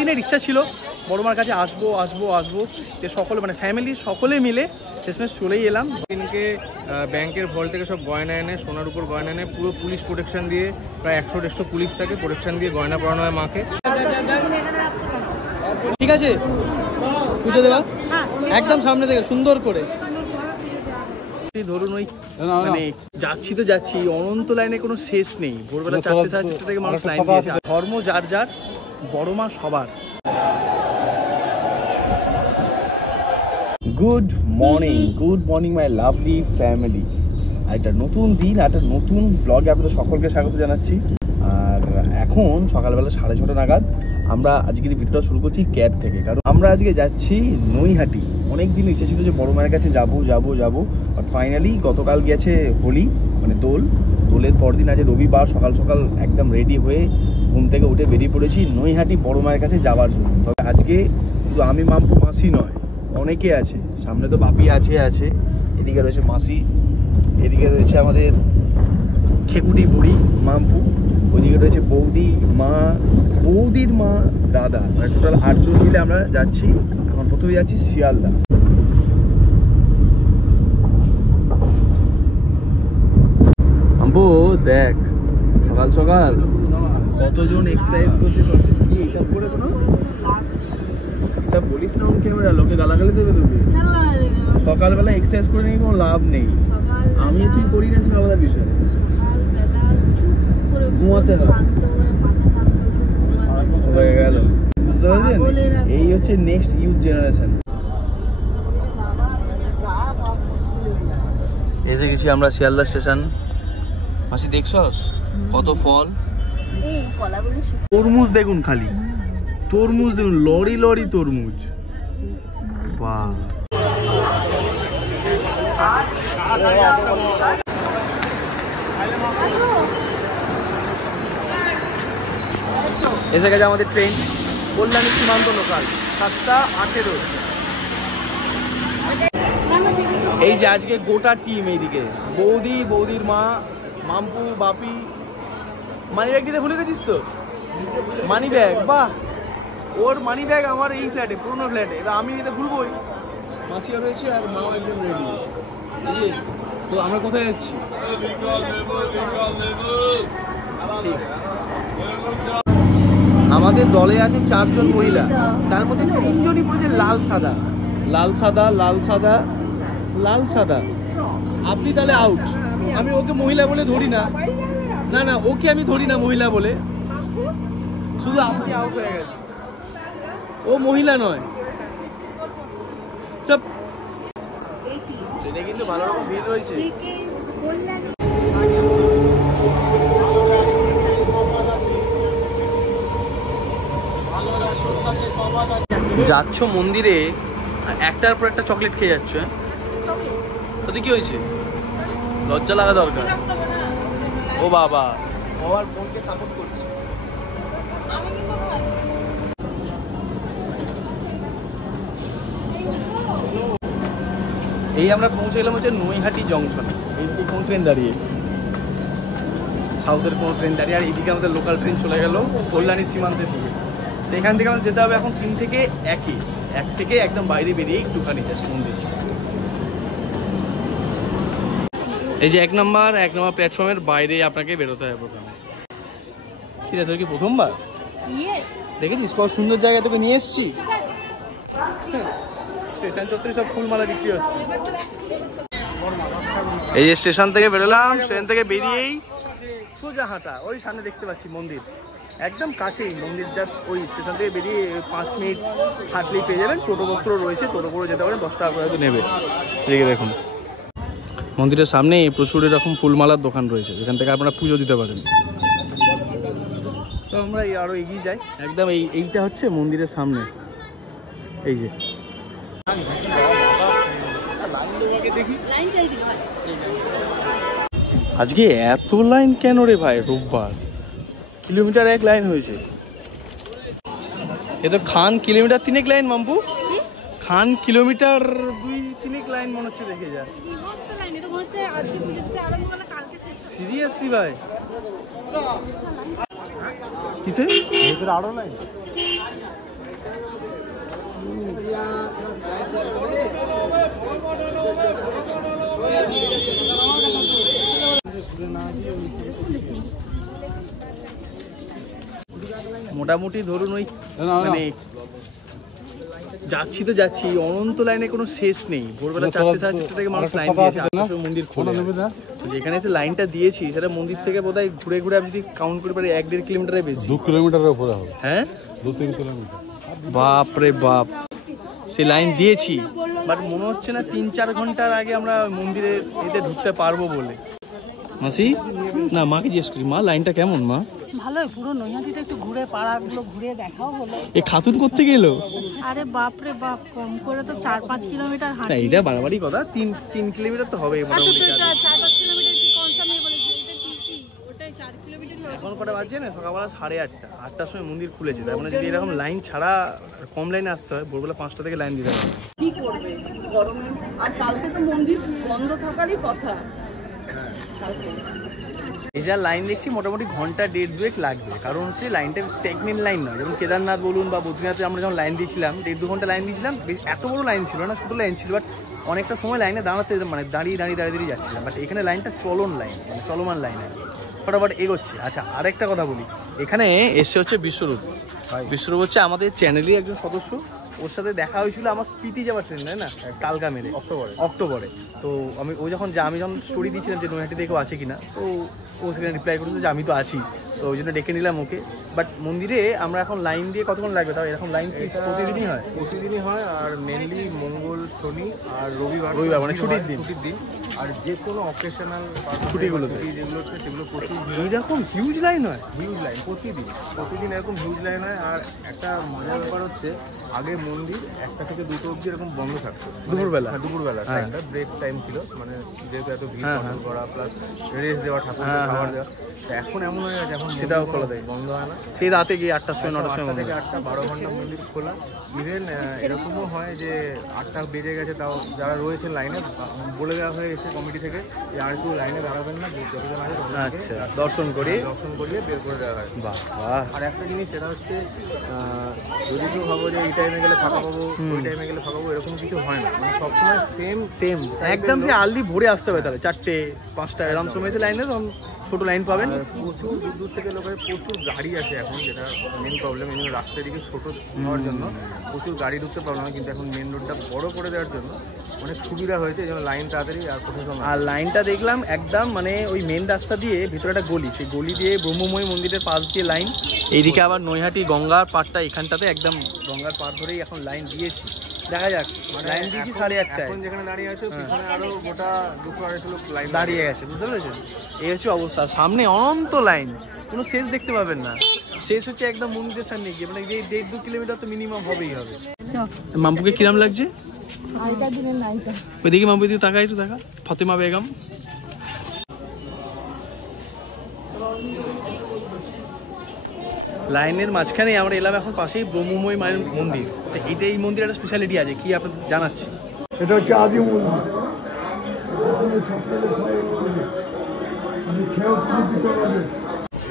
দিনের ইচ্ছা ছিল বড় মার কাছে আসবো আসবো আসবো, যে সকলে মানে ফ্যামিলি সকলে মিলে শেষমেশ চলেই এলাম। দিনকে ব্যাংকের ভল্ট থেকে সব গয়না এনে, সোনার উপর গয়না এনে, পুরো পুলিশ প্রোটেকশন দিয়ে, প্রায় 100-150 পুলিশ থাকে, প্রোটেকশন দিয়ে গয়না পরানো হয় মাকে। ঠিক আছে, পুজো দেবা একদম সামনে থেকে সুন্দর করে। ধরুন ওই মানে যাচ্ছি তো যাচ্ছি, অনন্ত লাইনে কোনো শেষ নেই। ভোরবেলা 4:30 থেকে মানুষ লাইন দিয়েছে। ধর্ম যার যার, বড় মা সবার। Good morning my lovely family. একটা নতুন দিন, একটা নতুন ব্লগে আপনাদের সকলকে স্বাগত জানাচ্ছি। আর এখন সকালবেলা 6:30 নাগাদ আমরা আজকের ভিডিওটা শুরু করছি ক্যাব থেকে, কারণ আমরা আজকে যাচ্ছি নৈহাটি। অনেক দিন ইচ্ছে ছিল যে বড় মায়ের কাছে যাবো, বাট ফাইনালি গতকাল গেছে হোলি, মানে দোলের পরদিন আজ রবিবার সকাল সকাল একদম রেডি হয়ে ঘুম থেকে উঠে বেরিয়ে পড়েছি নৈহাটি বড় মায়ের কাছে যাওয়ার জন্য। তবে আজকে শুধু আমি মাম্পু মাসি নয়, অনেকে আছে। সামনে তো বাপি আছে, এদিকে রয়েছে মাসি, এদিকে রয়েছে আমাদের খেকুটি বুড়ি মাম্পু, ওইদিকে রয়েছে বৌদির মা, দাদা, মানে টোটাল 8 জন মিলে আমরা যাচ্ছি। এখন প্রথমে যাচ্ছি শিয়ালদা। মাম্পু দেখ সকাল সকাল কতজন এক্সারসাইজ করছে, কি হিসাব করে কোনো হিসাব বলিস না অন ক্যামেরা, লোকে গালাগালি দেবে তোকে। সকালবেলা এক্সারসাইজ করে নিয়ে কোনো লাভ নেই। আমি তুই করি না সেটা আলাদা বিষয়, ঘুমাতে হবে। হয়ে গেল, বুঝতে পারছেন? এই হচ্ছে নেক্সট ইউথ জেনারেশন। এসে গেছি আমরা শিয়ালদা স্টেশন। মাসি দেখছস কত ফল, তরমুজ দেখুন, খালি তরমুজ দেখুন, লরি তরমুজ। বাহ, এসে গেছে আমাদের ট্রেন, কল্যাণী সীমান্ত লোকাল, 7:18। এই যে আজকে গোটা টিম, এইদিকে বৌদির মা, মাম্পু, বাপি। মানি ব্যাগ দিতে ভুলে গেছিস তো? মানি ব্যাগ, বাহ, ওর মানি ব্যাগ আমার এই ফ্ল্যাটে, পুরোনো ফ্ল্যাটে। এবার আমি নিতে ভুলবই। মাসিও রয়েছে আর মাও একদম রেডি। তো আমরা কোথায় যাচ্ছি? আমাদের দলে আছে 4 জন মহিলা, তার মধ্যে 3 জনই পড়েছে লাল সাদা। আপনি তাহলে আউট। আমি ওকে মহিলা বলে ধরি না, ওকে আমি ধরি না মহিলা বলে, শুধু আপনি আউট হয়ে গেছে। ও মহিলা নয়। চপ, ট্রেনে কিন্তু ভালো রকম ভিড় রয়েছে। যাচ্ছ মন্দিরে, একটার পর একটা চকলেট খেয়ে যাচ্ছ। তাতে কি হয়েছে? লজ্জা লাগা দরকার। ও বাবা, বাবার বোনকে সাপোর্ট করছে। এই আমরা পৌঁছে গেলাম হচ্ছে নৈহাটি জংশনে। এইদিকে কোনো ট্রেন দাঁড়িয়ে, সাউথের কোনো ট্রেন দাঁড়িয়ে, আর এইদিকে আমাদের লোকাল ট্রেন চলে গেল কল্যাণী সীমান্তের দিকে। তো এখান থেকে আমাদের যেতে হবে এখন 3 থেকে 1 থেকে একদম বাইরে বেরিয়ে একটুখানি যাচ্ছি মন্দির। এই যে 1 নম্বর প্ল্যাটফর্মের বাইরে আপনাকে বেরোতে হবে প্রথমে। ঠিক আছে, তোর কি প্রথমবার? দেখেছিস কত সুন্দর জায়গায় তোকে নিয়ে এসছি। স্টেশন চত্বরে সব ফুলমালা বিক্রি হচ্ছে। এই যে স্টেশন থেকে বেরোলাম, ট্রেন থেকে বেরিয়েই সোজা হাঁটা, ওই সামনে দেখতে পাচ্ছি মন্দির, একদম কাছেই মন্দির। জাস্ট ওই স্টেশন থেকে বেরিয়ে 5 মিনিট হাঁটলেই পেয়ে যাবেন। টোটোপত্র রয়েছে, টোটো করে যেতে পারেন, 10 টাকা করে হয়তো নেবে। এদিকে দেখুন, মন্দিরের সামনে প্রচুর এরকম ফুলমালার দোকান রয়েছে, যেখান থেকে আপনারা পুজো দিতে পারেন। তো আমরা আরো এগিয়ে যাই, একদম এইটা হচ্ছে মন্দিরের সামনে। এই যে আজকে এত লাইন কেন রে ভাই? রোববার, কিলোমিটার 1 লাইন হয়েছে। এ তো খান কিলোমিটার 3 লাইন। মাম্পু, খান কিলোমিটার 2-3 লাইন মনে হচ্ছে, দেখে যা। সিরিয়াসলি ভাই, কিসে আরো লাইন? মোটামুটি ধরুন ওই মানে যাচ্ছি তো যাচ্ছি, অনন্ত লাইনে কোনো শেষ নেই। ভোরবেলা 4:30 থেকে মানুষ লাইন দিয়েছে, 8টার মন্দির খোলে। যেখানে এসে লাইনটা দিয়েছি সেটা মন্দির থেকে বোধহয় ঘুরে ঘুরে আমি যদি কাউন্ট করে পারি 1-1.5 কিলোমিটারের বেশি। 2 কিলোমিটারের উপরে হবে। হ্যাঁ 2-3 কিলোমিটার। বাপ রে বাপ, সে লাইন দিয়েছি বাট মনে হচ্ছে না 3-4 ঘন্টার আগে আমরা মন্দিরে এতে ঢুকতে পারবো বলে। মাসি না, মাকে জিজ্ঞেস করি, মা লাইনটা কেমন? মা ভালোই, পুরো নৈহাটিতে একটু ঘুরে পাড়াগুলো ঘুরে দেখাও হলো। এ খাতুন করতে গেলো? আরে বাপ রে বাপ, কম করে তো 4-5 কিলোমিটার হাঁটি। না এটা বাড়াবাড়ি কথা, 3 কিলোমিটার তো হবে মোটামুটি। 4-5 কিলোমিটার কি কনসার্ন নেই বলেছি, এটা ঠিক ওটাই 4 কিলোমিটার। এখন কটা বাজছে না? সকালবেলা 8:30। 8টার সময় মন্দির খুলেছে, তার মানে যদি এরকম লাইন ছাড়া কম লাইনে আসতে হয়, ভোরবেলা 5টা থেকে লাইন দিতে হবে। কি করবে গরমে? আর কালকে তো মন্দির বন্ধ থাকারই কথা। এই যা লাইন দেখছি মোটামুটি ঘন্টা 1.5-2 লাগবে, কারণ হচ্ছে লাইনটা স্টেগনেন্ট লাইন নয়। যেমন কেদারনাথ বলুন বা বদ্রীনাথে আমরা যখন লাইন দিয়েছিলাম 1.5-2 ঘন্টা লাইন দিয়েছিলাম, এত বড় লাইন ছিল না, ছোটো লাইন ছিল, বাট অনেকটা সময় লাইনে দাঁড়াতে মানে দাঁড়িয়ে যাচ্ছিলাম। বাট এখানে লাইনটা চলন লাইন, মানে চলমান লাইন আছে, ফটাফট এগোচ্ছে। আচ্ছা আরেকটা কথা বলি, এখানে এসে হচ্ছে বিশ্বরূপ। বিশ্বরূপ হচ্ছে আমাদের চ্যানেলেরই একজন সদস্য, ওর সাথে দেখা হয়েছিল আমার স্পিতি যাওয়ার ট্রেন, তাই না, কালকা মেরে অক্টোবরে। তো আমি যখন স্টোরি দিয়েছিলাম যে নৈহাটি দেখেও আছে কিনা, তো ও সেখানে রিপ্লাই করেছে যে আমি তো আছি, তো ওই জন্য ডেকে নিলাম ওকে। বাট মন্দিরে আমরা এখন লাইন দিয়ে কতক্ষণ লাগবে? তাও এরকম লাইন প্রতিদিনই হয়? প্রতিদিনই হয়, আর মেনলি মঙ্গল, শনি আর রবিবার মানে ছুটির দিন। আর যে কোনো অকেশনাল ছুটিগুলোতে যেগুলো হচ্ছে সেগুলো প্রচুর এইরকম হিউজ লাইন হয়। হিউজ লাইন প্রতিদিন এরকম হিউজ লাইন হয়। আর একটা মজার ব্যাপার হচ্ছে, আগে মন্দির 1টা থেকে 2টো অবধি এরকম বন্ধ থাকতো দুপুরবেলা। টাইমটা ব্রেক টাইম ছিল, মানে যেহেতু এত ভিড় কন্ট্রোল করা প্লাস রেস্ট দেওয়া, ঠাকুরকে খাবার দেওয়া। এখন এমন হয়ে গেছে এখন সেটাও খোলা দেয়, বন্ধ হয় না। সেই রাতে গিয়ে 8টার সময় 9টার সময় থেকে 8টা 12 ঘন্টা মন্দির খোলা। ইভেন এরকমও হয় যে 8টা বেজে গেছে, তাও যারা রয়েছে লাইনে বলে দেওয়া হয়ে গেছে কমিটি থেকে যে আর কেউ লাইনে দাঁড়াবেন না, যতজন আছে আচ্ছা দর্শন করিয়ে বের করে দেওয়া হয়। বাহ। আর একটা জিনিস সেটা হচ্ছে, যদি কেউ ভাবো যে এই টাইমে গেলে ফাঁকা পাবো, ওই টাইমে গেলে ফাঁকা পাবো, এরকম কিছু হয় না। মানে সবসময় সেম একদম সে আর্লি ভোরে আসতে হবে, তাহলে 4টে-5টা এরকম সময় এসে লাইনে তখন ছোটো লাইন পাবেন। প্রচুর দূর থেকে লোকের প্রচুর গাড়ি আছে এখন, যেটা মেন প্রবলেম। এই জন্য রাস্তার দিকে ছোটো হওয়ার জন্য প্রচুর গাড়ি ঢুকতে প্রবলেম হয়, কিন্তু এখন মেন রোডটা বড় করে দেওয়ার জন্য অনেক সুবিধা হয়েছে, এই জন্য লাইন তাড়াতাড়ি আর প্রশাসন। আর লাইনটা দেখলাম একদম মানে ওই মেন রাস্তা দিয়ে ভিতরে একটা গলি, সেই গলি দিয়ে ব্রহ্মময় মন্দিরের পাশ দিয়ে লাইন, এইদিকে আবার নৈহাটি গঙ্গার পাড়টা এখানটাতে একদম গঙ্গার পাড় ধরেই এখন লাইন দিয়েছি। দেখা যাক, লাইন দিয়েছি 8:30টায়। এখন যেখানে দাঁড়িয়ে আছে পিছনে আরো গোটা 200-250 লোক লাইন দাঁড়িয়ে গেছে, বুঝতে পেরেছেন? এই হচ্ছে অবস্থা, সামনে অনন্ত লাইন, কোনো শেষ দেখতে পাবেন না। শেষ হচ্ছে একদম মন্দিরের সামনে গিয়ে, মানে যে 1.5-2 কিলোমিটার তো মিনিমাম হবেই হবে। মাম্পুকে কিরাম লাগছে? ওই দেখি মাম্পু দিকে তাকা, একটু দেখা, ফাতেমা বেগম। লাইনের মাঝখানে আমরা এলাম, এখন পাশেই ব্রহ্মময় মায়ের মন্দির। তো এইটা, এই মন্দিরে একটা স্পেশালিটি আছে, কি আপনাদের জানাচ্ছি। এটা হচ্ছে আদি মন্দির।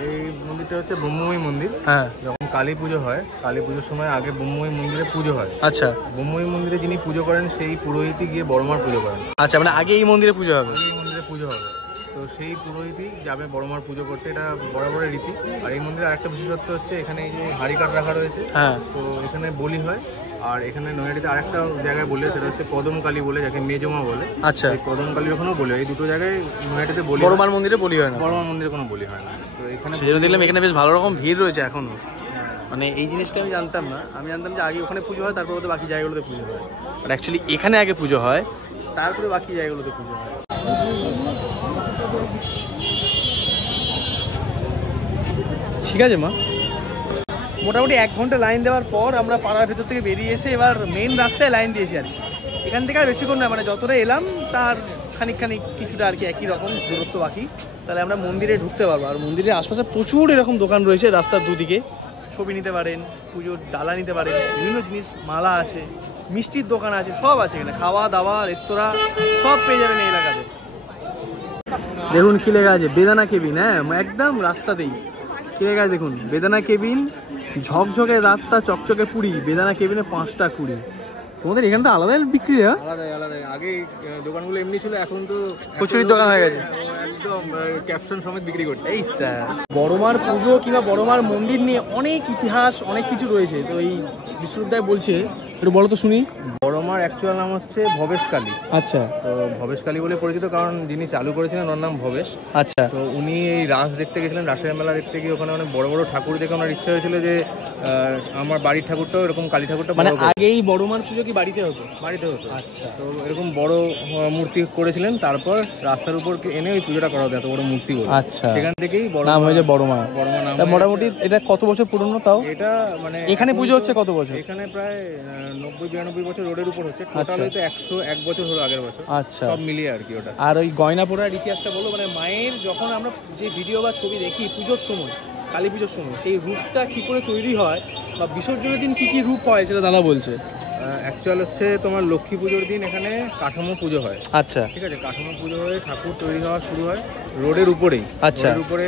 এই মন্দিরটা হচ্ছে ব্রহ্মময়ী মন্দির। হ্যাঁ, যখন কালী পুজো হয়, কালী পুজোর সময় আগে ব্রহ্মময়ী মন্দিরে পুজো হয়। আচ্ছা, ব্রহ্মময়ী মন্দিরে যিনি পুজো করেন সেই পুরোহিতই গিয়ে বড়মার পুজো করেন। আচ্ছা, মানে আগে এই মন্দিরে পুজো হবে? এই মন্দিরে পুজো হবে, তো সেই পুরোহিতই যাবে বড়মার পুজো করতে, এটা বরাবরের রীতি। আর এই মন্দিরে আরেকটা বিশেষত্ব হচ্ছে, এখানে এই যে হাড়ি কাঠ রাখা রয়েছে, হ্যাঁ, তো এখানে বলি হয়। আর এখানে নৈহাটিতে আরেকটা জায়গায় বলে, সেটা হচ্ছে কদমকালী বলে, যাকে মেজমা বলে। আচ্ছা, এই কদমকালীর ওখানেও বলে, এই দুটো জায়গায় নৈহাটিতে বলি। বড়মার মন্দিরে বলি হয় না? বড়মার মন্দিরে কোনো বলি হয় না। তো এখানে সেজন্য দেখলাম এখানে বেশ ভালো রকম ভিড় রয়েছে এখনো। মানে এই জিনিসটা আমি জানতাম না, আমি জানতাম যে আগে ওখানে পুজো হয়, তারপর ওদের বাকি জায়গাগুলোতে পুজো হয়। বাট অ্যাকচুয়ালি এখানে আগে পুজো হয়, তারপরে বাকি জায়গাগুলোতে পুজো হয়। ঠিক আছে মা। মোটামুটি 1 ঘন্টা লাইন দেওয়ার পর আমরা পাড়ার ভেতর থেকে বেরিয়ে এসে এবার মেন রাস্তায় লাইন দিয়েছি আর কি। এখান থেকে আর বেশিক্ষণ না, মানে যতটা এলাম তার খানিক কিছুটা আর কি একই রকম দূরত্ব বাকি, তাহলে আমরা মন্দিরে ঢুকতে পারবো। আর মন্দিরের আশপাশে প্রচুর এরকম দোকান রয়েছে রাস্তার দুদিকে, ছবি নিতে পারেন, পুজোর ডালা নিতে পারেন, বিভিন্ন জিনিস, মালা আছে, মিষ্টির দোকান আছে, সব আছে এখানে, খাওয়া দাওয়া, রেস্তোরাঁ সব পেয়ে যাবেন এই এলাকাতে। দেখুন কি লেখা আছে, বেদানা কেবিন। হ্যাঁ, একদম রাস্তাতেই কি লেখা আছে দেখুন, বেদানা কেবিন, ঝকঝকে রাস্তা, চকচকে পুরী, বেদানা কেবিনে 5টা 20। তোমাদের এখানে তো আলাদা বিক্রি হয়? আলাদাই আলাদাই। আগে দোকানগুলো এমনি ছিল, এখন তো কচুরির দোকান হয়ে গেছে। একদম ক্যাপশন সমেত বিক্রি করছে। এই স্যার, বড়মার পুজো কিংবা বড়মার মন্দির নিয়ে অনেক ইতিহাস, অনেক কিছু রয়েছে। তো এই বিশ্বরূপদাই বলছে, একটু বলো তো শুনি। বড়মার অ্যাকচুয়াল নাম হচ্ছে ভবেশকালী। আচ্ছা। তো ভবেশকালী বলে পরিচিত, কারণ যিনি চালু করেছিলেন ওর নাম ভবেশ। আচ্ছা। তো উনি এই রাস দেখতে গেছিলেন, রাসের মেলা দেখতে গিয়ে ওখানে অনেক বড় বড় ঠাকুর দেখে ওনার ইচ্ছা হয়েছিল যে আমার বাড়ির ঠাকুরটাও এরকম কালী ঠাকুরটা মানে আগেই বড়মার পুজো কি বাড়িতে হতো? বাড়িতে হতো। আচ্ছা। তো এরকম বড় মূর্তি করেছিলেন, তারপর রাস্তার উপর এনে ওই পুজোটা করা হতো, এত বড় মূর্তি বলে। আচ্ছা। সেখান থেকেই নাম হয়েছে বড়মা। বড়মা নাম। মোটামুটি এটা কত বছর পুরনো তাও? এটা মানে এখানে পুজো হচ্ছে কত বছর? এখানে প্রায় 90-92 বছর রোডের উপর হচ্ছে। টোটাল হয়তো 101 বছর হলো আগের বছর। আচ্ছা। সব মিলিয়ে আর কি ওটা। আর ওই গয়না পরার ইতিহাসটা বলো, মানে মায়ের যখন আমরা যে ভিডিও বা ছবি দেখি পুজোর সময়, কালী পুজোর সময়, সেই রূপটা কি করে তৈরি হয় বা বিসর্জনের দিন কি কি রূপ হয় সেটা দাদা বলছে। অ্যাকচুয়াল হচ্ছে তোমার লক্ষ্মী পুজোর দিন এখানে কাঠামো পুজো হয়। আচ্ছা। ঠিক আছে, কাঠামো পুজো হয়ে ঠাকুর তৈরি হওয়া শুরু হয় রোডের উপরেই। আচ্ছা। রোডের উপরে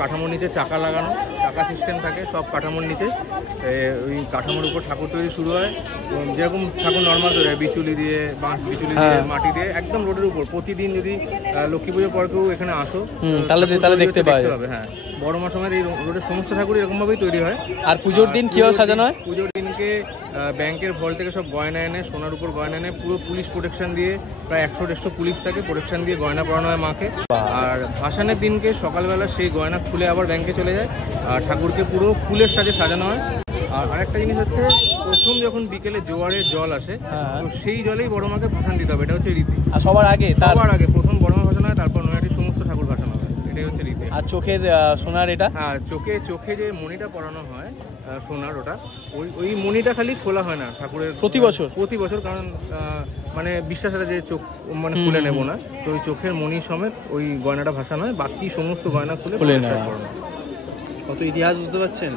কাঠামোর নিচে চাকা লাগানো, চাকা সিস্টেম থাকে সব কাঠামোর নিচে। ওই কাঠামোর উপর ঠাকুর তৈরি শুরু হয়, যেরকম ঠাকুর নর্মাল তৈরি হয়, বিচুলি দিয়ে, বাঁশ বিচুলি দিয়ে, মাটি দিয়ে, একদম রোডের উপর। প্রতিদিন যদি লক্ষ্মী পুজোর পর কেউ এখানে আসো তাহলে দেখতে পাবে। হ্যাঁ, বড়মার সময় এই রোডের সমস্ত ঠাকুর এরকম ভাবেই তৈরি হয়। আর পুজোর দিন কিভাবে সাজানো হয়? পুজোর দিনকে ব্যাংকের ভল্ট থেকে সব গয়না এনে, সোনার উপর গয়না এনে, পুরো পুলিশ প্রোটেকশন দিয়ে, প্রায় 100-150 পুলিশ থাকে, প্রোটেকশন দিয়ে গয়না পরানো হয় মাকে। আর ভাসানের দিনকে সকালবেলা সেই গয়না খুলে আবার ব্যাংকে চলে যায়, আর ঠাকুরকে পুরো ফুলের সাজে সাজানো হয়। আর আরেকটা জিনিস হচ্ছে, প্রথম যখন বিকেলে জোয়ারের জল আসে, তো সেই জলেই বড় মাকে ভাসান দিতে হবে, এটা হচ্ছে রীতি। আর সবার আগে প্রথম বড় মা ভাসানো হয়, তারপর নৈহাটির সমস্ত ঠাকুর ভাসানো হয়, এটাই হচ্ছে রীতি। আর চোখের সোনার এটা, হ্যাঁ, চোখে যে মণিটা পরানো হয় সোনার, ওটা ওই মণিটা খালি খোলা হয় না ঠাকুরের প্রতি বছর, কারণ মানে বিশ্বাস আছে যে চোখ মানে খুলে নেবো না, তো ওই চোখের মণি সমেত ওই গয়নাটা ভাসানো হয়, বাকি সমস্ত গয়না খুলে নেয়। কত ইতিহাস, বুঝতে পারছেন?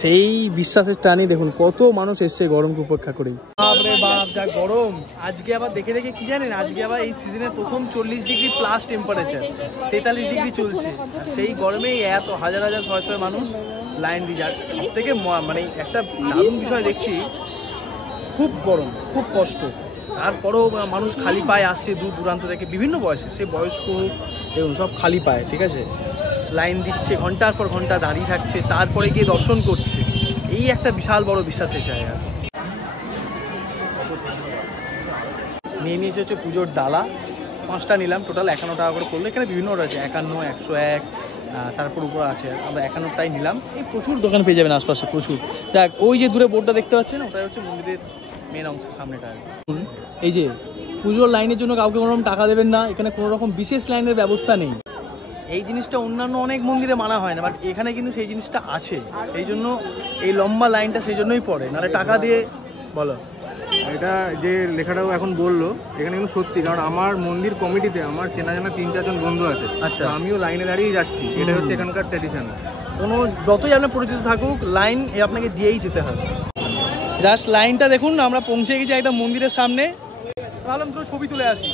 সেই বিশ্বাসের টানি দেখুন কত মানুষ এসছে গরমকে উপেক্ষা করে। বাপরে বাপ, যা গরম আজকে! আবার দেখে কি জানেন, আজকে আবার এই সিজনের প্রথম 40 ডিগ্রি প্লাস টেম্পারেচার, 43 ডিগ্রি চলছে। আর সেই গরমে এত হাজার হাজার শয়ে মানুষ লাইন দিয়ে যায়। সব থেকে মানে একটা দারুণ বিষয় দেখছি, খুব গরম, খুব কষ্ট, তারপরেও মানুষ খালি পায়ে আসছে দূর দূরান্ত থেকে, বিভিন্ন বয়সে, সে বয়স্ক এবং সব খালি পায়ে, ঠিক আছে, লাইন দিচ্ছে, ঘন্টার পর ঘন্টা দাঁড়িয়ে থাকছে, তারপরে গিয়ে দর্শন করছে। এই একটা বিশাল বড় বিশ্বাসের জায়গা। নিয়ে নিয়েছে হচ্ছে পুজোর ডালা, 5টা নিলাম, টোটাল 51 টাকা করে পড়লো। এখানে বিভিন্ন আছে, 51, 101, তারপর উপরে আছে, আমরা 51টাই নিলাম। এই প্রচুর দোকান পেয়ে যাবেন আশপাশে, প্রচুর। দেখ ওই যে দূরে বোর্ডটা দেখতে পাচ্ছেন, ওটাই হচ্ছে মন্দিরের মেন অংশ, সামনেটা। এই যে পুজোর লাইনের জন্য কাউকে কোনো রকম টাকা দেবেন না, এখানে কোনো রকম বিশেষ লাইনের ব্যবস্থা নেই। এই জিনিসটা অন্যান্য অনেক মন্দিরে মানা হয় না, বাট এখানে কিন্তু সেই জিনিসটা আছে, সেই জন্য এই লম্বা লাইনটা সেই জন্যই পড়ে, নাহলে টাকা দিয়ে। বলো, এটা যে লেখাটাও এখন বললো, এখানে কিন্তু সত্যি, কারণ আমার মন্দির কমিটিতে আমার চেনা জানা 3-4 জন বন্ধু আছে। আচ্ছা, আমিও লাইনে দাঁড়িয়ে যাচ্ছি, এটা হচ্ছে এখানকার ট্র্যাডিশন। কোনো যতই আপনার পরিচিত থাকুক, লাইন আপনাকে দিয়েই যেতে হবে। জাস্ট লাইনটা দেখুন, আমরা পৌঁছে গেছি একদম মন্দিরের সামনে। ভাবলাম তো ছবি তুলে আসি,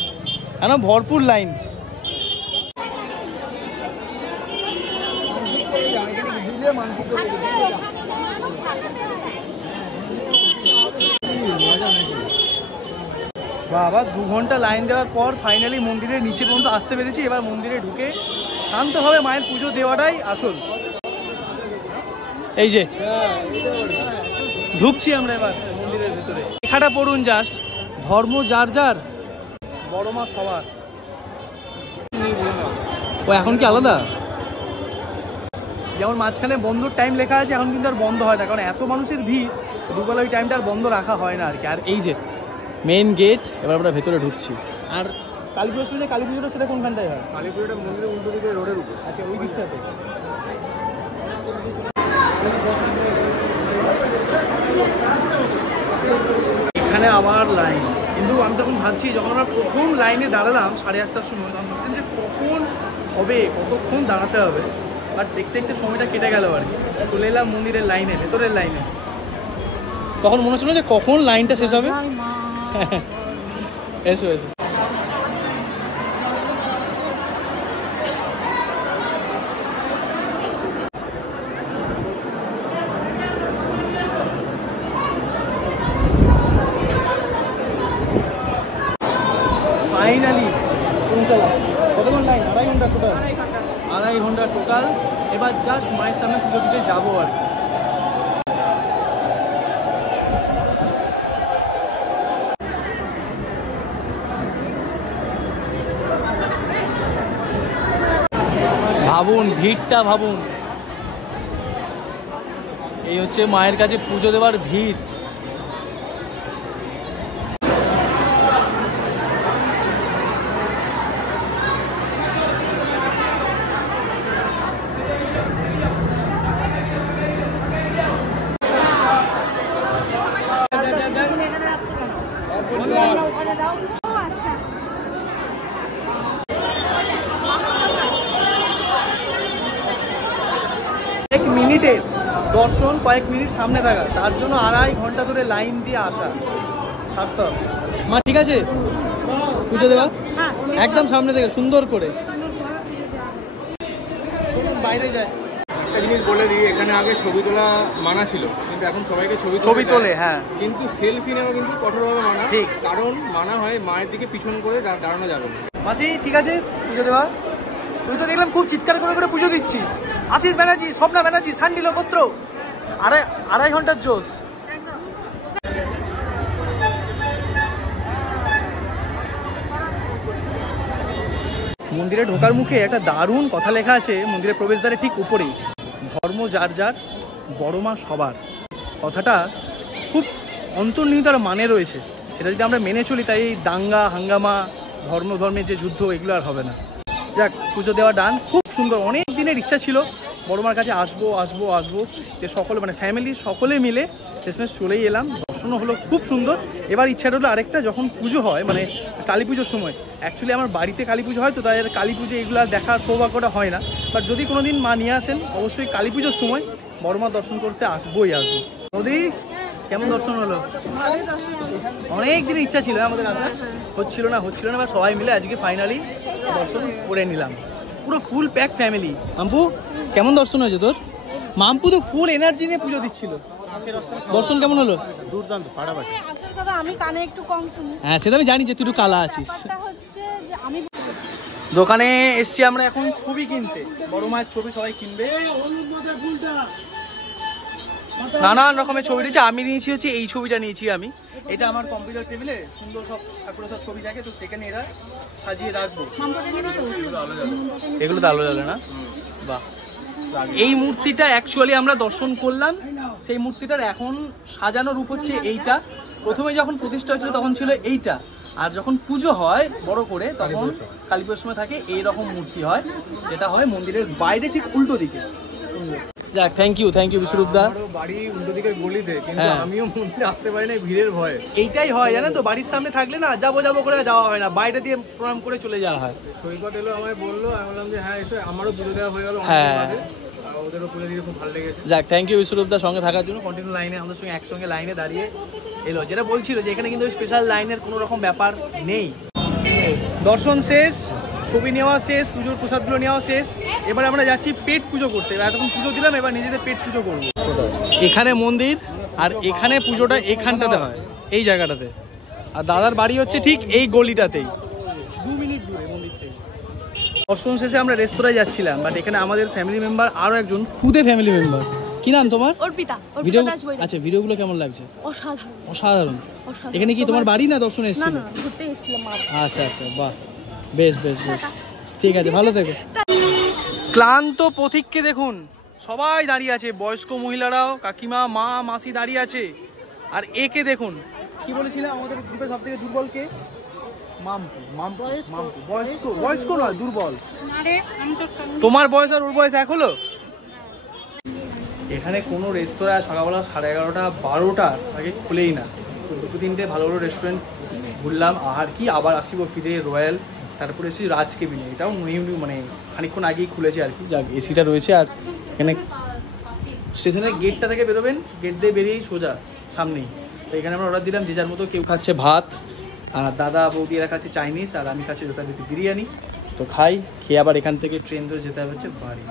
কেন ভরপুর লাইন। বাবা, 2 ঘন্টা লাইন দেওয়ার পর ফাইনালি মন্দিরের নিচে পর্যন্ত আসতে পেরেছি। এবার মন্দিরে ঢুকে শান্তভাবে মায়ের পুজো দেওয়াটাই আসল। এই যে ঢুকছি আমরা এবার মন্দিরের ভিতরে। লেখাটা পড়ুন জাস্ট, ধর্ম যার যার, বড় মা সবার। ও এখন কি আলাদা? যেমন মাঝখানে বন্ধর টাইম লেখা আছে, এখন কিন্তু আর বন্ধ হয় না, কারণ এত মানুষের ভিড়, দুবেলা ওই টাইমটা আর বন্ধ রাখা হয় না আর কি। আর এই যে মেন গেট, এবার আমরা ভেতরে ঢুকছি। আর কালী পুজোর সময় কালী পুজোটা সেটা কোনখানটায় হয়? কালী পুজোটা মন্দিরের উল্টো দিকে রোডের উপর। আচ্ছা, ওই দিকটাতে। এখানে আবার লাইন, কিন্তু আমি তখন ভাবছি, যখন আমরা প্রথম লাইনে দাঁড়ালাম 8:30টার সময়, তখন ভাবছেন যে কখন হবে, কতক্ষণ দাঁড়াতে হবে। বাট দেখতে দেখতে সময়টা কেটে গেল আর কি। চলে এলাম মন্দিরের লাইনে, ভেতরের লাইনে। তখন মনে হচ্ছিল যে কখন লাইনটা শেষ হবে। এসো এসো। সকাল, এবার জাস্ট মায়ের সামনে পুজো দিতে যাবো আর কি। ভাবুন ভিড়টা, ভাবুন এই হচ্ছে মায়ের কাছে পুজো দেওয়ার ভিড়। এক মিনিটে দর্শন, কয়েক মিনিট সামনে থাকা, তার জন্য 2.5 ঘন্টা ধরে লাইন দিয়ে আসা সার্থক। মা ঠিক আছে পুজো দেওয়া একদম সামনে থেকে সুন্দর করে। চলুন বাইরে যায়। একটা জিনিস বলে দিই, এখানে আগে ছবি তোলা মানা ছিল, কিন্তু এখন সবাইকে ছবি তোলে, হ্যাঁ, কিন্তু সেলফি নেওয়া কিন্তু কঠোরভাবে মানা। ঠিক, কারণ মানা হয় মায়ের দিকে পিছন করে দাঁড়ানো যাবে না। মাসি ঠিক আছে পুজো দেওয়া? তুই তো দেখলাম খুব চিৎকার করে করে পুজো দিচ্ছিস। আশিস ব্যানার্জি, স্বপ্না ব্যানার্জি, সান্ডিল পত্র, 2.5 ঘন্টার জোশ। মন্দিরে ঢোকার মুখে একটা দারুণ কথা লেখা আছে মন্দিরের প্রবেশদ্বারে ঠিক উপরেই, ধর্ম যার যার, বড় মা সবার। কথাটা খুব অন্তর্নিহিত আর মানে রয়েছে, এটা যদি আমরা মেনে চলি তাই এই দাঙ্গা হাঙ্গামা, ধর্মের যে যুদ্ধ, এগুলো আর হবে না। যাক, পুজো দেওয়া ডান, খুব সুন্দর। অনেক দিনের ইচ্ছা ছিল বড়মার কাছে আসবো আসবো আসবো, যে সকলে মানে ফ্যামিলি সকলে মিলে শেষমেশ চলেই এলাম, দর্শনও হলো খুব সুন্দর। এবার ইচ্ছাটা হলো আরেকটা, যখন পুজো হয় মানে কালী পুজোর সময়, অ্যাকচুয়ালি আমার বাড়িতে কালী পুজো হয় তো তাই কালী পুজো এগুলো দেখার সৌভাগ্যটা হয় না, বাট যদি কোনো দিন মা নিয়ে আসেন অবশ্যই কালী পুজোর সময় বড়মার দর্শন করতে আসবোই আসবো। নদী কেমন দর্শন হলো? অনেক দিনের ইচ্ছা ছিল আমাদের আসা, হচ্ছিল না বা সবাই মিলে আজকে ফাইনালি দর্শন করে নিলাম। পুরো ফুল প্যাক ফ্যামিলি। মাম্পু কেমন দর্শন হয়েছে তোর? মাম্পু তো ফুল এনার্জি নিয়ে পুজো দিচ্ছিল। দর্শন কেমন হলো? দুর্দান্ত, ফাটাফাটি। আসল কথা আমি কানে একটু কম শুনি। হ্যাঁ সেটা আমি জানি যে তুই একটু কালা আছিস। হচ্ছে যে আমি দোকানে এসছি আমরা এখন ছবি কিনতে, বড় মায়ের ছবি সবাই কিনবে, নানান রকমের ছবি রয়েছে। আমি নিয়েছি হচ্ছে এই ছবিটা নিয়েছি আমি, এটা আমার কম্পিউটার টেবিলে সুন্দর সব ঠাকুরের সব ছবি থাকে, তো সেখানে এরা সাজিয়ে রাখবো। এগুলো তো আলো জ্বলে না? বাহ। এই মূর্তিটা অ্যাকচুয়ালি আমরা দর্শন করলাম, সেই মূর্তিটার এখন সাজানো রূপ হচ্ছে এইটা। প্রথমে যখন প্রতিষ্ঠা হয়েছিল তখন ছিল এইটা, আর যখন পুজো হয় বড় করে তখন কালী পুজোর সময় থাকে এইরকম মূর্তি হয়, যেটা হয় মন্দিরের বাইরে ঠিক উল্টো দিকে। যাক, থ্যাংক ইউ বিশ্বরূপদা। বাড়ি উল্টো দিকের গলিতে, কিন্তু আমিও মন্দিরে আসতে পারি না ভিড়ের ভয়ে। এইটাই হয় জানেন তো, বাড়ির সামনে থাকলে না যাবো করে যাওয়া হয় না, বাইরে দিয়ে প্রণাম করে চলে যাওয়া হয়। সৈকত এলো, আমায় বললো, আমি বললাম যে হ্যাঁ এসে, আমারও পুজো দেওয়া হয়ে গেল, ওদেরও পুজো দিতে খুব ভালো লেগেছে। যাক, থ্যাংক ইউ বিশ্বরূপদার সঙ্গে থাকার জন্য। কন্টিনিউ লাইনে আমাদের সঙ্গে একসঙ্গে লাইনে দাঁড়িয়ে এলো, যেটা বলছিল যে এখানে কিন্তু স্পেশাল লাইনের কোনো রকম ব্যাপার নেই। দর্শন শেষ, ছবি নেওয়া শেষ, পুজোর প্রসাদগুলো নেওয়া শেষ, এবার আমরা যাচ্ছি পেট পুজো করতে। এতক্ষণ পুজো দিলাম, এবার নিজেদের পেট পুজো করবো। এখানে মন্দির, আর এখানে পুজোটা এখানটাতে হয়, এই জায়গাটাতে। আর দাদার বাড়ি হচ্ছে ঠিক এই গলিটাতেই, 2 মিনিট দূরে মন্দির থেকে। দর্শন শেষে আমরা রেস্তোরাঁয় যাচ্ছিলাম, বাট এখানে আমাদের ফ্যামিলি মেম্বার আরও একজন, খুদে ফ্যামিলি মেম্বার। কি নাম তোমার? অর্পিতা। ভিডিও, আচ্ছা, ভিডিওগুলো কেমন লাগছে? অসাধারণ। এখানে কি তোমার বাড়ি না দর্শন এসেছিল? না, ঘুরতে এসেছিলাম। আচ্ছা, বাহ, বেশ, ঠিক আছে, ভালো থেকো। ক্লান্ত পথিককে দেখুন, সবাই দাঁড়িয়ে আছে, বয়স্ক মহিলারাও, কাকিমা, মা, মাসি দাঁড়িয়ে আছে। আর একে দেখুন, কি বলেছিলাম আমাদের গ্রুপে সব থেকে দুর্বল কে? মাম্পু। বয়স্ক নয়, দুর্বল। তোমার বয়স আর ওর বয়স এক হলো? এখানে কোনো রেস্তোরাঁ সকালবেলা 11:30 12টার আগে খুলেই না। 2-3টে ভালো ভালো রেস্টুরেন্ট ঘুরলাম, আর কি আবার আসিব ফিরে রয়্যাল, তারপরে এসেছি রাজ কেবিনে, এটাও নিউ মানে খানিকক্ষণ আগেই খুলেছে আর কি। যাক, এসিটা রয়েছে। আর এখানে স্টেশনের গেটটা থেকে বেরোবেন, গেট দিয়ে বেরিয়েই সোজা সামনেই। তো এখানে আমরা অর্ডার দিলাম যে যার মতো, কেউ খাচ্ছে ভাত, আর দাদা বৌদি এরা খাচ্ছে চাইনিজ, আর আমি খাচ্ছি যথারীতি বিরিয়ানি। তো খাই, খেয়ে আবার এখান থেকে ট্রেন ধরে যেতে হবে হচ্ছে বাড়ি।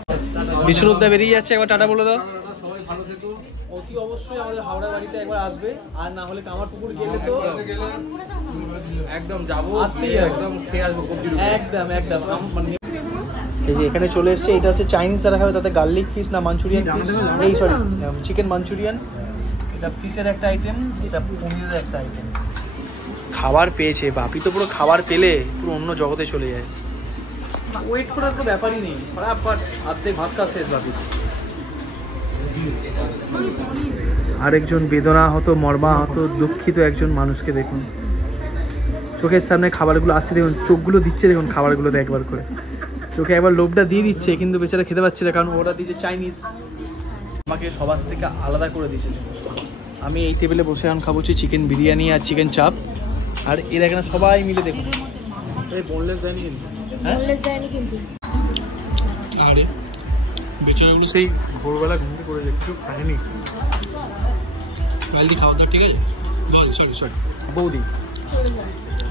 বিশ্বরূপদা বেরিয়ে যাচ্ছে, একবার টাটা বলে দাও। সবাই ভালো থেকো। অতি অবশ্যই আমাদের হাওড়া বাড়িতে একবার আসবে, আর না হলে কামারপুকুর গেলে তো একদম যাবো, আসতেই একদম খেয়ে আসবো। একদম মানে এই যে এখানে চলে এসছে, এটা হচ্ছে চাইনিজ যারা খাবে তাতে গার্লিক ফিশ না মাঞ্চুরিয়ান ফিশ, এই সরি চিকেন মাঞ্চুরিয়ান, এটা ফিশের একটা আইটেম, এটা পনিরের একটা আইটেম। খাবার পেয়েছে বাপি, তো পুরো খাবার পেলে পুরো অন্য জগতে চলে যায়, ওয়েট করার কোনো ব্যাপারই নেই। ফটাফট অর্ধেক ভাত খাওয়া শেষ বাপি। আরেকজন বেদনাহত মর্মাহত দুঃখিত একজন মানুষকে দেখুন, চোখের সামনে খাবারগুলো আসছে দেখুন, চোখগুলো দিচ্ছে দেখুন খাবারগুলোতে একবার করে, চোখে একবার লোভটা দিয়ে দিচ্ছে, কিন্তু বেচারা খেতে পারছে না কারণ ওরা দিয়েছে চাইনিজ। আমাকে সবার থেকে আলাদা করে দিয়েছে। আমি এই টেবিলে বসে এখন খাবো হচ্ছে চিকেন বিরিয়ানি আর চিকেন চাপ, আর এরা এখানে সবাই মিলে দেখুন বোনলেস যায়নি কিন্তু, হ্যাঁ কিন্তু আরে বেচারাগুলো সেই ভোরবেলা ঘুমতে করে একটু খায়নি। জলদি খাওয়া দাওয়া ঠিক আছে বল, সরি বৌদি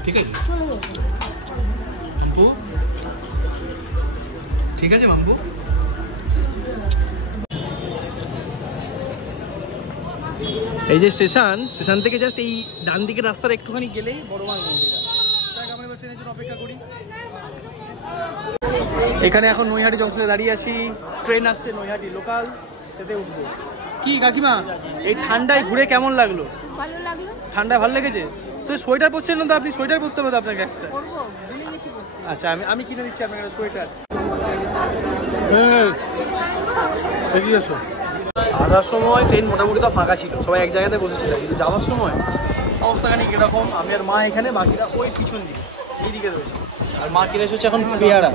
ঠিক আছে মাম্পু, ঠিক আছে মাম্পু। এই যে স্টেশন থেকে জাস্ট এই ডান দিকের রাস্তার একটুখানি গেলেই বড় মাল মন্দির। আমরা ট্রেনের জন্য অপেক্ষা করি। এখানে এখন নৈহাটি জংশনে দাঁড়িয়ে আছি, ট্রেন আসছে নৈহাটি লোকাল, সেতে উঠবো। কি কাকিমা এই ঠান্ডায় ঘুরে কেমন লাগলো? ভালো লাগলো। ঠান্ডায় ভালো লেগেছে? তো সোয়েটার পরছেন না তো আপনি? সোয়েটার পরতে হবে আপনাকে একটা। আচ্ছা আমি কিনে দিচ্ছি আপনাকে একটা সোয়েটার। এগিয়ে এসো। আসার সময় ট্রেন মোটামুটি তো ফাঁকা ছিল, সবাই এক জায়গাতে বসেছিল, কিন্তু যাওয়ার সময় অবস্থাখানি এরকম। আমি আর মা এখানে, বাকিরা ওই পিছন দিকে এই দিকে রয়েছে। আর মা কিনে এসেছে এখন পেয়ারা।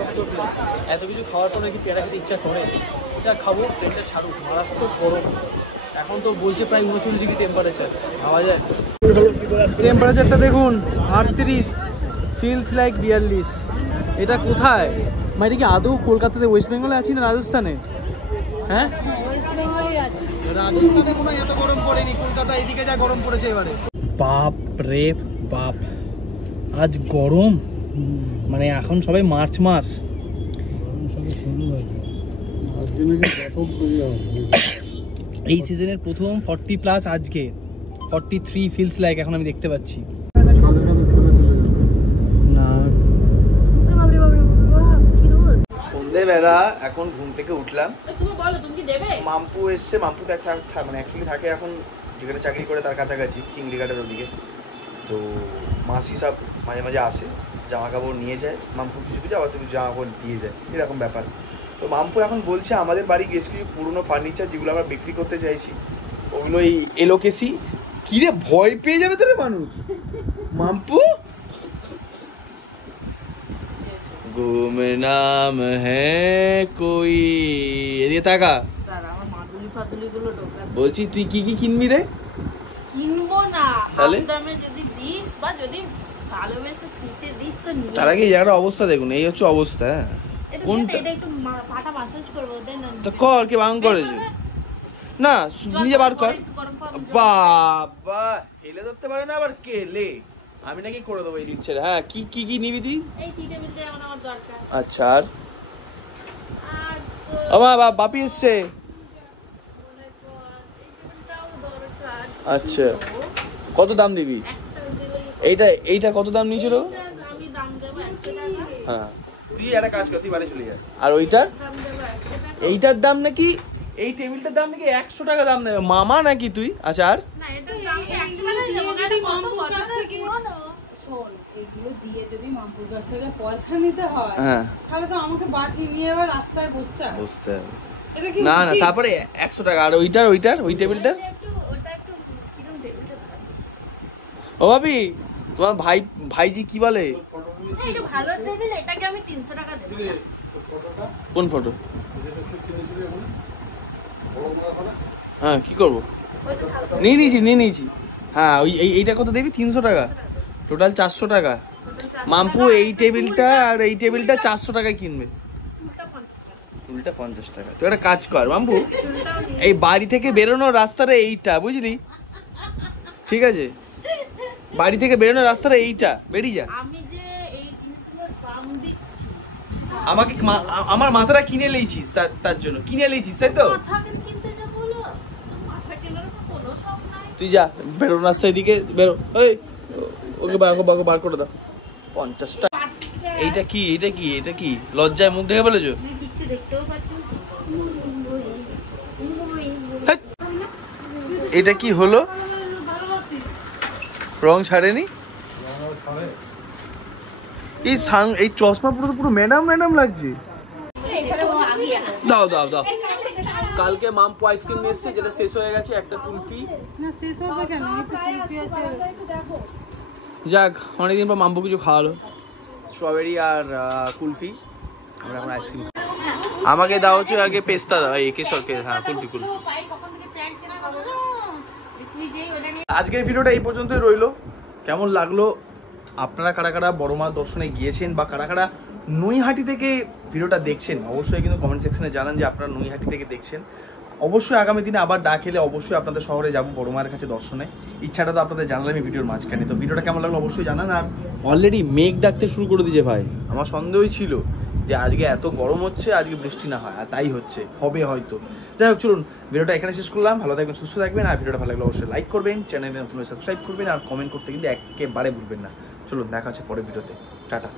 এত কিছু খাওয়ার পর নাকি পেয়ারা খেতে ইচ্ছা করে, এটা খাবো। ট্রেনটা ছাড়ুক, মারাত্মক গরম এখন তো বলছে প্রায় 39 ডিগ্রি টেম্পারেচার, ভাবা যায়। টেম্পারেচারটা দেখুন 38, ফিলস লাইক 42। এটা কোথায়? মানে এটা কি আদৌ কলকাতাতে, ওয়েস্ট বেঙ্গলে আছি না রাজস্থানে? হ্যাঁ রাজস্থানে মনে হয় এত গরম পড়েনি, কলকাতা এদিকে যা গরম পড়েছে এবারে। বাপ রে বাপ, আজ গরম, মানে এখন সবাই মার্চ মাস, এই সিজনের প্রথম 40+ আজকে 43 ফিলস লাইক এখন আমি দেখতে পাচ্ছি। না সন্ধ্যেবেলা এখন ঘুম থেকে উঠলাম, তুমি বলো তুমি কি দেবে? মাম্পু এসছে, মাম্পু মানে অ্যাকচুয়ালি থাকে এখন যেখানে চাকরি করে তার কাছাকাছি চিংড়ি ঘাটের ওদিকে, তো মাসি সব মাঝে মাঝে আসে, জামা কাপড় নিয়ে যায়, মাম্পু কিছু কিছু আবার কিছু জামা কাপড় দিয়ে যায়, এরকম ব্যাপার। তো মাম্পু এখন বলছে আমাদের বাড়ি গেছে কিছু পুরোনো ফার্নিচার যেগুলো আমরা বিক্রি করতে চাইছি, ওগুলো এই এলোকেসি। কি রে ভয় পেয়ে যাবে তোর মানুষ মাম্পু? গুমনাম হ্যাঁ কই, এদিকে তাকা। বলছি তুই কি কি কিনবি রে? কিনবো না, তাহলে দামে যদি দিস বা যদি ভালোবেসে কিনতে দিস তো নিয়ে। তার আগে যার অবস্থা দেখুন, এই হচ্ছে অবস্থা। কোনটা এটা একটু পাটা ম্যাসাজ করব দেন না তো কর, কে বাং করেছে না, নিজে বার কর। বাবা হেলে ধরতে পারে না আবার কেলে, আমি নাকি করে দেবো এই দিচ্ছে। হ্যাঁ কি কি কি নিবি তুই? এই টি টেবিলটা আমার দরকার। আচ্ছা আর তো আমার বাপি এসছে। আচ্ছা কত দাম দিবি? এইটা কত দাম নিয়েছিল? আমি দাম দেব 100 টাকা। হ্যাঁ তুই একটা কাজ কর, তুই বাড়ি চলে যা। আর ওইটার দাম দেব 100 টাকা। এইটার দাম নাকি, এই টেবিলটার দাম নাকি 100 টাকা দাম নেবে মামা নাকি তুই? আচ্ছা আর না এটার দাম 100 টাকা দেব, এটা কত বছরের পুরনো। শোন, এগুলো দিয়ে যদি মামপুর কাছ থেকে পয়সা নিতে হয়, হ্যাঁ তাহলে তো আমাকে বাটি নিয়ে আবার রাস্তায় বসতে হবে। বুঝতে হবে এটা কি না না, তারপরে 100 টাকা। আর ওইটার ওই টেবিলটা? ওটা একটু কিরকম টেবিলটা ও ভাবি তোমার ভাইজি কি বলে? একটু ভালো টেবিল, এটাকে আমি 300 টাকা দেব। কোন ফটো? হ্যাঁ কি করবো, নিয়ে নিয়েছি। হ্যাঁ ওই এইটা কত দেবি? 300 টাকা, টোটাল 400 টাকা। মাম্পু এই টেবিলটা আর এই টেবিলটা 400 টাকায় কিনবে, উল্টা 50 টাকা। তুই একটা কাজ কর মাম্পু, এই বাড়ি থেকে বেরোনোর রাস্তাটা এইটা, বুঝলি? ঠিক আছে, বাড়ি থেকে বেরোনোর রাস্তাটা এইটা, বেরিয়ে যা। আমি যে এই জিনিসগুলোর দাম দিচ্ছি, আমাকে আমার মাথাটা কিনে লেইছিস, তার জন্য কিনে লেইছিস, তাই তো? মাথা কিনতে যা বলো, তো মাথা কেনার তো কোনো শখ নাই। তুই যা, বেরোনোর রাস্তা এদিকে বেরো। ওই ওকে বার করে দাও 50 টাকা। এইটা কি লজ্জায় মুখ দেখে বলেছো? দিচ্ছে দেখতেও পাচ্ছেন। এটা কি হলো? রং ছাড়েনি? এই চশমা পুরো পুরো ম্যাডাম ম্যাডাম লাগছে। দাও দাও দাও। কালকে মাম্পু আইসক্রিম নিয়ে এসছে, যেটা শেষ হয়ে গেছে, একটা কুলফি। না শেষ হবে কেন? এই তো কুলফি আছে। যাক, অনেকদিন পর মাম্পু কিছু খাওয়ালো, স্ট্রবেরি আর কুলফি। আমরা এখন আইসক্রিম। আমাকে দাও হচ্ছে আগে পেস্তা দাও, এই কেশরকে। হ্যাঁ, কুলফি কুলফি। আজকের ভিডিওটা এই পর্যন্তই রইলো। কেমন লাগলো? আপনারা কারা কারা বড় মা দর্শনে গিয়েছেন বা কারা কারা নৈহাটি থেকে ভিডিওটা দেখছেন, অবশ্যই কিন্তু কমেন্ট সেকশনে জানান যে আপনারা নৈহাটি থেকে দেখছেন। অবশ্যই আগামী দিনে আবার ডাক এলে অবশ্যই আপনাদের শহরে যাবো বড় মায়ের কাছে দর্শনে। ইচ্ছাটা তো আপনাদের জানালাম এই ভিডিওর মাঝখানে। তো ভিডিওটা কেমন লাগলো অবশ্যই জানান। আর অলরেডি মেঘ ডাকতে শুরু করে দিয়েছে ভাই। আমার সন্দেহই ছিল যে আজকে এত গরম হচ্ছে, আজকে বৃষ্টি না হয়, আর তাই হচ্ছে, হবে হয়তো। যাই হোক, চলুন ভিডিওটা এখানে শেষ করলাম। ভালো থাকবেন, সুস্থ থাকবেন। আর ভিডিওটা ভালো লাগলে অবশ্যই লাইক করবেন, চ্যানেলে নতুন সাবস্ক্রাইব করবেন, আর কমেন্ট করতে কিন্তু একেবারে ভুলবেন না। চলুন, দেখা হচ্ছে পরের ভিডিওতে। টাটা।